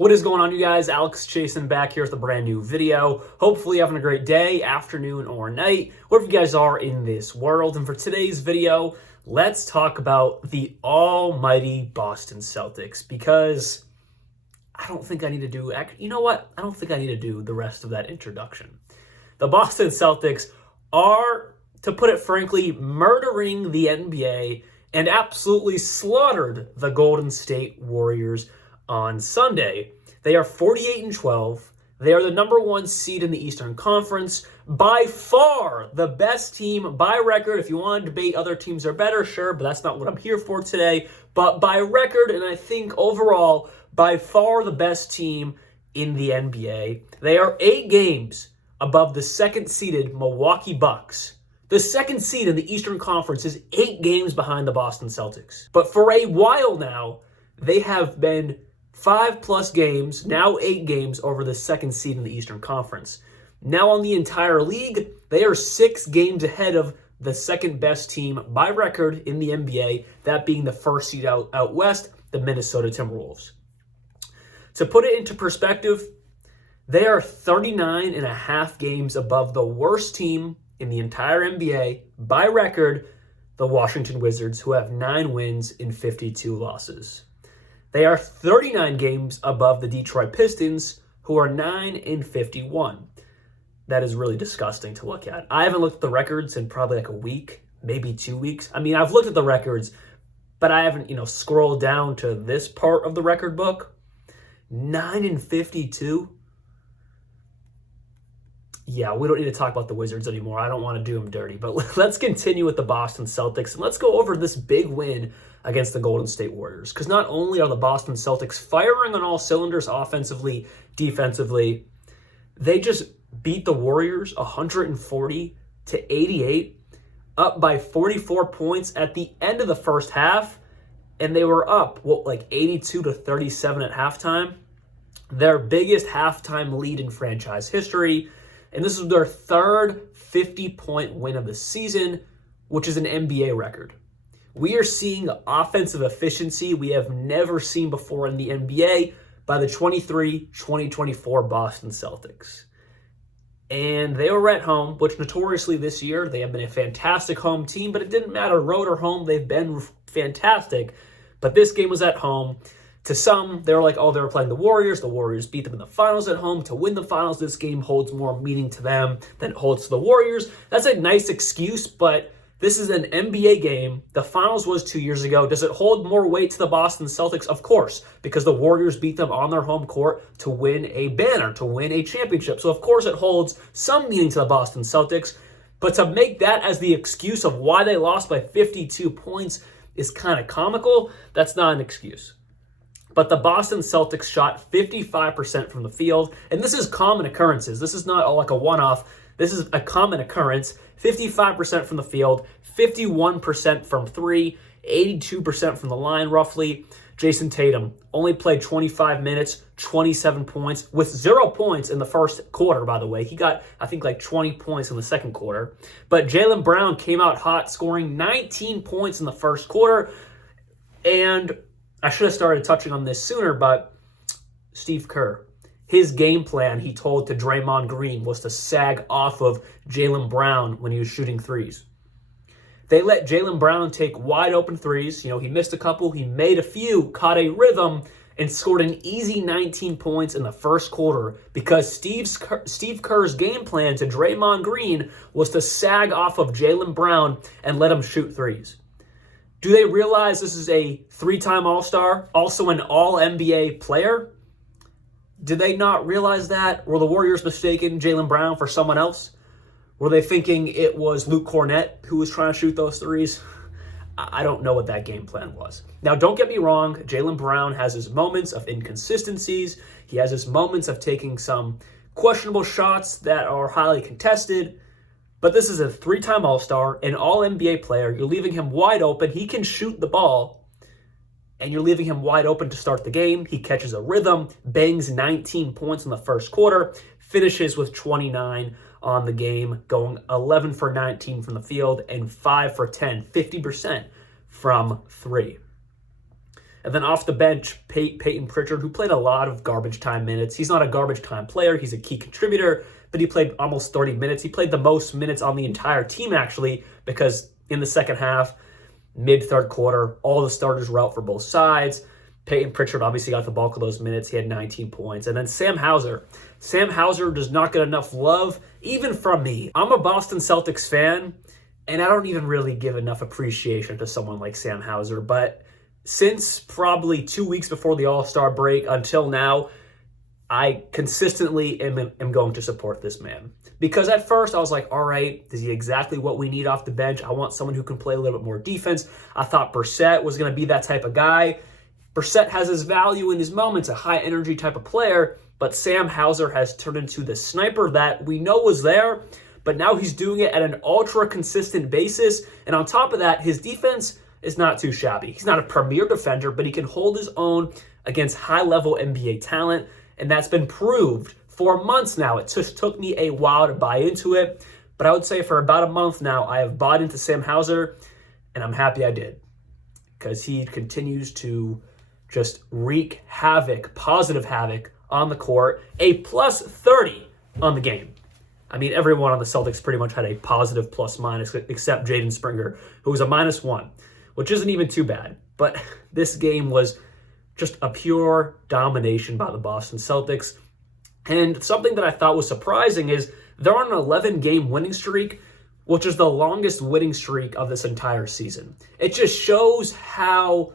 What is going on, you guys? Alex Chasen back here with a brand new video. Hopefully having a great day, afternoon, or night, wherever you guys are in this world. And for today's video, let's talk about the almighty Boston Celtics, because I don't think I need to do, you know what? I don't think I need to do the rest of that introduction. The Boston Celtics are, to put it frankly, murdering the NBA and absolutely slaughtered the Golden State Warriors on Sunday. They are 48-12. They are the number one seed in the Eastern Conference. By far the best team by record. If you want to debate other teams are better, sure, but that's not what I'm here for today. But by record, and I think overall, by far the best team in the NBA. They are 8 games above the second-seeded Milwaukee Bucks. The second seed in the Eastern Conference is 8 games behind the Boston Celtics. But for a while now, they have been 5+ games, now 8 games over the second seed in the Eastern Conference. Now on the entire league, they are 6 games ahead of the second best team by record in the NBA, that being the first seed out west, the Minnesota Timberwolves. To put it into perspective, they are 39.5 games above the worst team in the entire NBA by record, the Washington Wizards, who have 9 wins and 52 losses. They are 39 games above the Detroit Pistons, who are 9-51. That is really disgusting to look at. I haven't looked at the records in probably like a week, maybe 2 weeks. I mean, I've looked at the records, but I haven't, scrolled down to this part of the record book. 9-52. Yeah, we don't need to talk about the Wizards anymore. I don't want to do them dirty. But let's continue with the Boston Celtics, and let's go over this big win against the Golden State Warriors. Because not only are the Boston Celtics firing on all cylinders offensively, defensively, they just beat the Warriors 140-88, up by 44 points at the end of the first half, and they were up, 82-37 at halftime. Their biggest halftime lead in franchise history. And this is their third 50-point win of the season, which is an NBA record. We are seeing offensive efficiency we have never seen before in the NBA by the 2023-2024 Boston Celtics. And they were at home, which notoriously this year, they have been a fantastic home team, but it didn't matter, road or home, they've been fantastic. But this game was at home. To some, they were like, oh, they were playing the Warriors. The Warriors beat them in the finals at home. To win the finals, this game holds more meaning to them than it holds to the Warriors. That's a nice excuse, but this is an NBA game. The finals was 2 years ago. Does it hold more weight to the Boston Celtics? Of course, because the Warriors beat them on their home court to win a banner, to win a championship. So, of course, it holds some meaning to the Boston Celtics. But to make that as the excuse of why they lost by 52 points is kind of comical. That's not an excuse. But the Boston Celtics shot 55% from the field, and this is common occurrences. This is not like a one-off. This is a common occurrence. 55% from the field, 51% from 3, 82% from the line roughly. Jason Tatum only played 25 minutes, 27 points, with 0 points in the first quarter, by the way. He got, I think, 20 points in the second quarter. But Jaylen Brown came out hot, scoring 19 points in the first quarter. And I should have started touching on this sooner, but Steve Kerr, his game plan he told to Draymond Green was to sag off of Jaylen Brown when he was shooting threes. They let Jaylen Brown take wide open threes. He missed a couple, he made a few, caught a rhythm, and scored an easy 19 points in the first quarter because Steve Kerr's game plan to Draymond Green was to sag off of Jaylen Brown and let him shoot threes. Do they realize this is a 3-time All-Star, also an All-NBA player? Did they not realize that? Were the Warriors mistaken Jaylen Brown for someone else? Were they thinking it was Luke Cornett who was trying to shoot those threes? I don't know what that game plan was. Now, don't get me wrong. Jaylen Brown has his moments of inconsistencies. He has his moments of taking some questionable shots that are highly contested. But this is a 3-time All-Star, an All-NBA player. You're leaving him wide open. He can shoot the ball, and you're leaving him wide open to start the game. He catches a rhythm, bangs 19 points in the first quarter, finishes with 29 on the game, going 11 for 19 from the field and 5 for 10, 50% from 3. And then off the bench, Peyton Pritchard, who played a lot of garbage time minutes. He's not a garbage time player. He's a key contributor, but he played almost 30 minutes. He played the most minutes on the entire team, actually, because in the second half, mid-third quarter, all the starters were out for both sides. Peyton Pritchard obviously got the bulk of those minutes. He had 19 points. And then Sam Hauser. Sam Hauser does not get enough love, even from me. I'm a Boston Celtics fan, and I don't even really give enough appreciation to someone like Sam Hauser. But since probably 2 weeks before the All-Star break until now, I consistently am going to support this man. Because at first I was like, all right, is he exactly what we need off the bench? I want someone who can play a little bit more defense. I thought Brissett was going to be that type of guy. Brissett has his value in his moments, a high-energy type of player, but Sam Hauser has turned into the sniper that we know was there, but now he's doing it at an ultra-consistent basis. And on top of that, his defense is not too shabby. He's not a premier defender, but he can hold his own against high-level NBA talent, and that's been proved for months now. It just took me a while to buy into it, but I would say for about a month now, I have bought into Sam Hauser, and I'm happy I did, because he continues to just wreak havoc, positive havoc on the court, a plus 30 on the game. I mean, everyone on the Celtics pretty much had a positive plus-minus, except Jaden Springer, who was a -1, which isn't even too bad. But this game was just a pure domination by the Boston Celtics. And something that I thought was surprising is they're on an 11-game winning streak, which is the longest winning streak of this entire season. It just shows how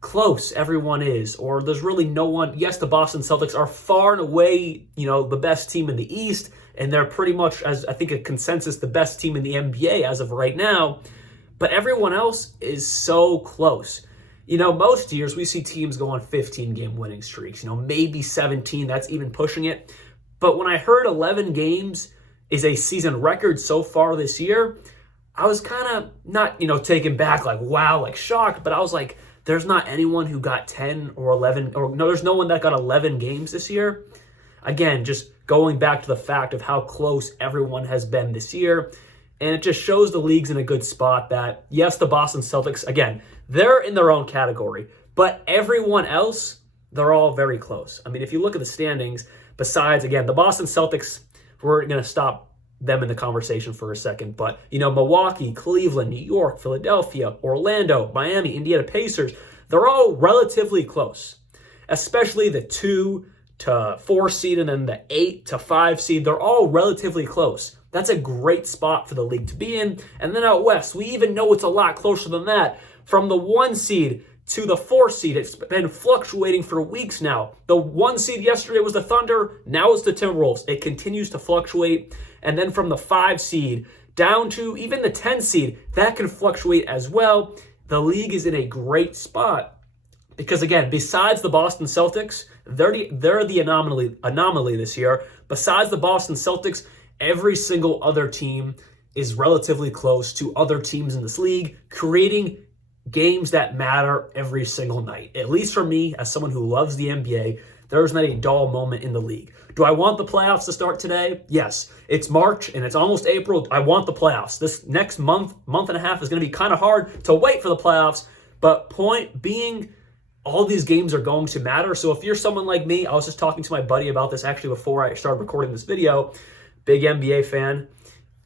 close everyone is, or there's really no one. Yes, the Boston Celtics are far and away, the best team in the East, and they're pretty much, as I think a consensus, the best team in the NBA as of right now, but everyone else is so close. Most years we see teams go on 15-game winning streaks, maybe 17, that's even pushing it. But when I heard 11 games is a season record so far this year, I was kind of not, taken back, like, wow, like shocked, but I was like, there's not anyone who got 10 or 11, or no, there's no one that got 11 games this year. Again, just going back to the fact of how close everyone has been this year. And it just shows the league's in a good spot that, yes, the Boston Celtics, again, they're in their own category, but everyone else, they're all very close. I mean, if you look at the standings, besides, again, the Boston Celtics, we're going to stop them in the conversation for a second, but Milwaukee, Cleveland, New York, Philadelphia, Orlando, Miami, Indiana Pacers, they're all relatively close, especially the 2 to 4 seed and then the 8 to 5 seed. They're all relatively close. That's a great spot for the league to be in. And then out west, we even know it's a lot closer than that. From the 1 seed to the 4 seed, it's been fluctuating for weeks now. The 1 seed yesterday was the Thunder, now it's the Timberwolves. It continues to fluctuate. And then from the 5 seed down to even the 10 seed, that can fluctuate as well. The league is in a great spot because, again, besides the Boston Celtics, they're the anomaly this year. Besides the Boston Celtics, every single other team is relatively close to other teams in this league, creating games that matter every single night. At least for me, as someone who loves the NBA, there's not a dull moment in the league. Do I want the playoffs to start today? Yes. It's March and it's almost April. I want the playoffs. This next month and a half is going to be kind of hard to wait for the playoffs. But point being, all these games are going to matter. So if you're someone like me, I was just talking to my buddy about this actually before I started recording this video, big NBA fan,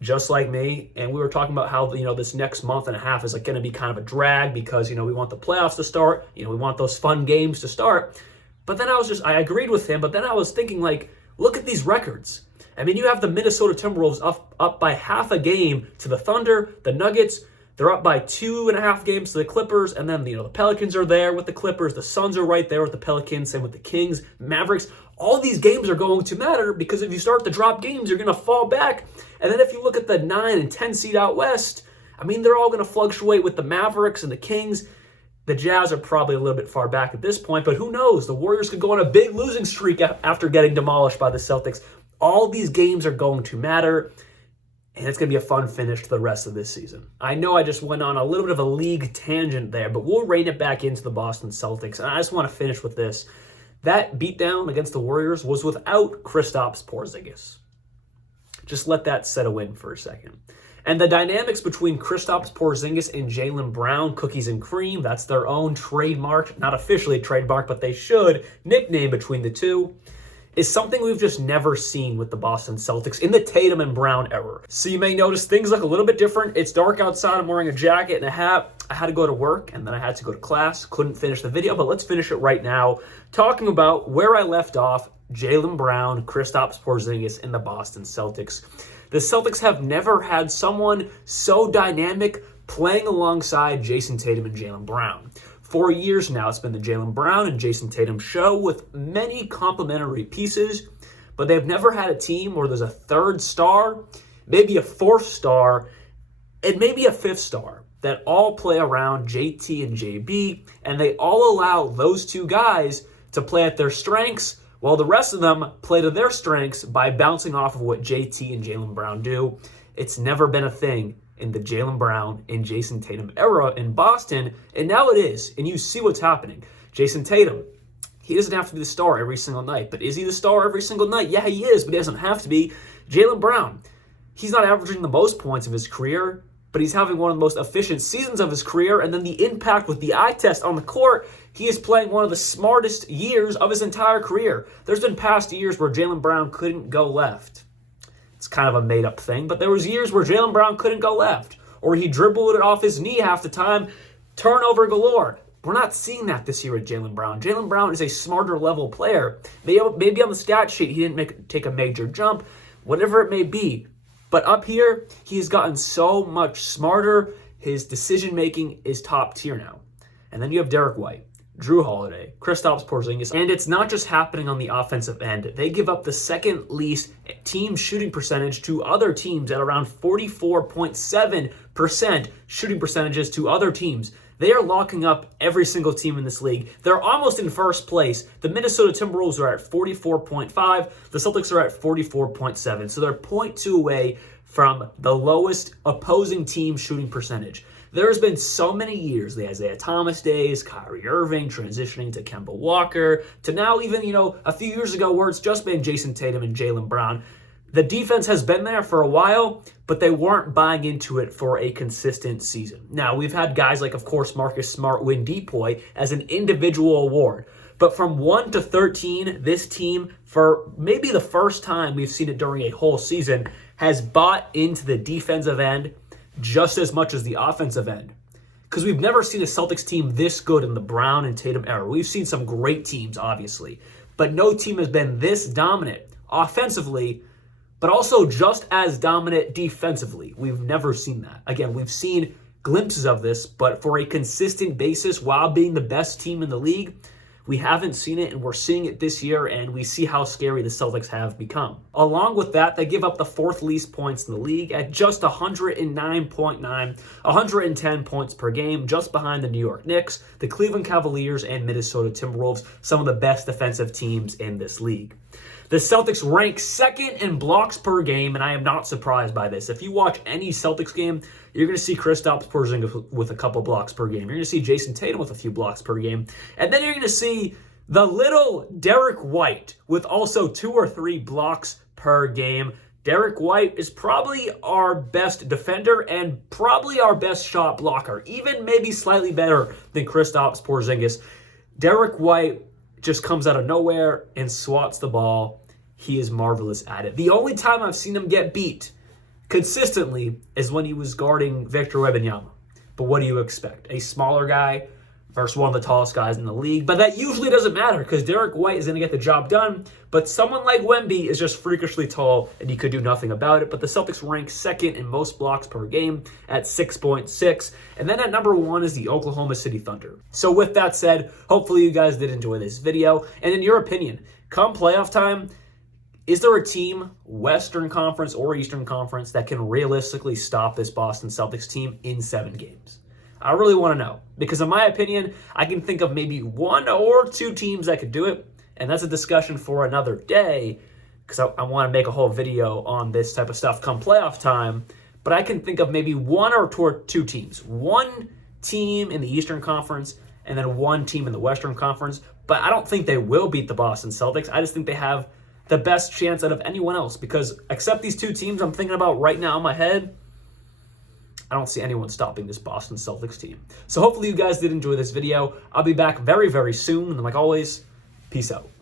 just like me, and we were talking about how this next month and a half is going to be kind of a drag because we want the playoffs to start, we want those fun games to start. But then I agreed with him, but then I was thinking, like, look at these records. I mean, you have the Minnesota Timberwolves up by half a game to the Thunder, the Nuggets. They're up by 2.5 games to the Clippers, and then the Pelicans are there with the Clippers. The Suns are right there with the Pelicans, same with the Kings, Mavericks. All these games are going to matter because if you start to drop games, you're going to fall back. And then if you look at the 9 and 10 seed out west, I mean, they're all going to fluctuate with the Mavericks and the Kings. The Jazz are probably a little bit far back at this point, but who knows? The Warriors could go on a big losing streak after getting demolished by the Celtics. All these games are going to matter, and it's going to be a fun finish to the rest of this season. I know I just went on a little bit of a league tangent there, but we'll rein it back into the Boston Celtics, and I just want to finish with this. That beatdown against the Warriors was without Kristaps Porzingis. Just let that settle in for a second. And the dynamics between Kristaps Porzingis and Jaylen Brown, cookies and cream, that's their own trademark, not officially trademark, but they should, nickname between the two, is something we've just never seen with the Boston Celtics in the Tatum and Brown era. So you may notice things look a little bit different. It's dark outside. I'm wearing a jacket and a hat. I had to go to work and then I had to go to class. Couldn't finish the video, but let's finish it right now, talking about where I left off, Jaylen Brown, Kristaps Porzingis, and the Boston Celtics. The Celtics have never had someone so dynamic playing alongside Jason Tatum and Jaylen Brown. For years now, it's been the Jaylen Brown and Jason Tatum show with many complementary pieces, but they've never had a team where there's a third star, maybe a fourth star, and maybe a fifth star that all play around JT and JB, and they all allow those two guys to play at their strengths while the rest of them play to their strengths by bouncing off of what JT and Jaylen Brown do. It's never been a thing in the Jaylen Brown and Jason Tatum era in Boston, and now it is, and you see what's happening. Jason Tatum, he doesn't have to be the star every single night, but is he the star every single night? Yeah, he is, but he doesn't have to be. Jaylen Brown, he's not averaging the most points of his career, but he's having one of the most efficient seasons of his career, and then the impact with the eye test on the court, he is playing one of the smartest years of his entire career. There's been past years where Jaylen Brown couldn't go left. It's kind of a made-up thing, but there was years where Jaylen Brown couldn't go left, or he dribbled it off his knee half the time, turnover galore. We're not seeing that this year with Jaylen Brown. Jaylen Brown is a smarter level player. Maybe on the stat sheet he didn't take a major jump, whatever it may be. But up here, he's gotten so much smarter. His decision-making is top tier now. And then you have Derek White, Drew Holiday, Kristaps Porzingis, and it's not just happening on the offensive end. They give up the second least team shooting percentage to other teams at around 44.7% shooting percentages to other teams. They are locking up every single team in this league. They're almost in first place. The Minnesota Timberwolves are at 44.5. The Celtics are at 44.7. So they're 0.2 away from the lowest opposing team shooting percentage. There's been so many years, the Isaiah Thomas days, Kyrie Irving transitioning to Kemba Walker, to now even, a few years ago where it's just been Jason Tatum and Jaylen Brown. The defense has been there for a while, but they weren't buying into it for a consistent season. Now, we've had guys like, of course, Marcus Smart win DPOY as an individual award. But from 1 to 13, this team, for maybe the first time we've seen it during a whole season, has bought into the defensive end just as much as the offensive end. Because we've never seen a Celtics team this good in the Brown and Tatum era. We've seen some great teams, obviously, but no team has been this dominant offensively, but also just as dominant defensively. We've never seen that. Again, we've seen glimpses of this, but for a consistent basis while being the best team in the league, we haven't seen it, and we're seeing it this year, and we see how scary the Celtics have become. Along with that, they give up the fourth least points in the league at just 109.9, 110 points per game, just behind the New York Knicks, the Cleveland Cavaliers, and Minnesota Timberwolves, some of the best defensive teams in this league. The Celtics rank second in blocks per game, and I am not surprised by this. If you watch any Celtics game, you're going to see Kristaps Porzingis with a couple blocks per game. You're going to see Jason Tatum with a few blocks per game. And then you're going to see the little Derek White with also 2 or 3 blocks per game. Derek White is probably our best defender and probably our best shot blocker, even maybe slightly better than Kristaps Porzingis. Derek White just comes out of nowhere and swats the ball. He is marvelous at it. The only time I've seen him get beat consistently is when he was guarding Victor Wembanyama. But what do you expect? A smaller guy versus one of the tallest guys in the league. But that usually doesn't matter because Derek White is going to get the job done. But someone like Wemby is just freakishly tall and he could do nothing about it. But the Celtics rank second in most blocks per game at 6.6. And then at number 1 is the Oklahoma City Thunder. So with that said, hopefully you guys did enjoy this video. And in your opinion, come playoff time, is there a team, Western Conference or Eastern Conference, that can realistically stop this Boston Celtics team in 7 games? I really want to know, because in my opinion, I can think of maybe 1 or 2 teams that could do it, and that's a discussion for another day, because I want to make a whole video on this type of stuff come playoff time, but I can think of maybe 1 or 2 teams. 1 team in the Eastern Conference, and then 1 team in the Western Conference, but I don't think they will beat the Boston Celtics. I just think they have the best chance out of anyone else, because except these 2 teams I'm thinking about right now in my head, I don't see anyone stopping this Boston Celtics team. So hopefully you guys did enjoy this video. I'll be back very, very soon. And like always, peace out.